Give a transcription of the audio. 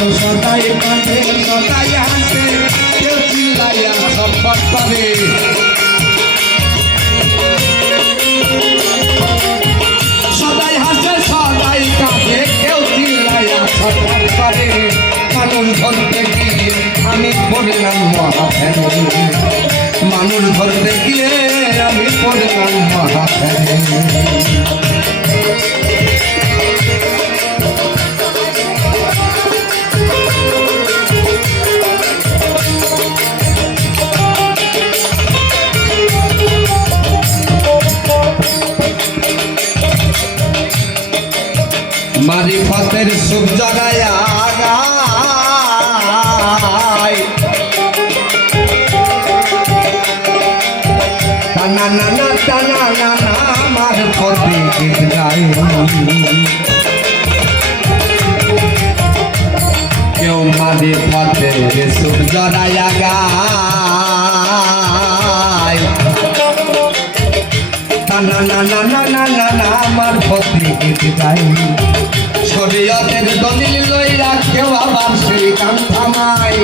সদাই কাঁদে সদাই হাসে কেউ চিল্লাইয়া সম্পদ করে সদাই হাসে সদাই কাঁদে কেউ চিল্লাইয়া সম্পদ করে মানুষ ধরতে গিয়ে আমি পড়লাম মহাফেরে মানুষ ধরতে গিয়ে আমি পড়লাম মহাফেরে মারিফতের সুখ জগায় আগায় টানা নানা টানা নানা মারফতে গীত গায় কেউ মারিফতের সুখ জগায় আগায় টানা নানা নানা নানা মারফতে গীত গায় শরীয়তের দলিল লইরা কেউ আবার সেই গান থামায়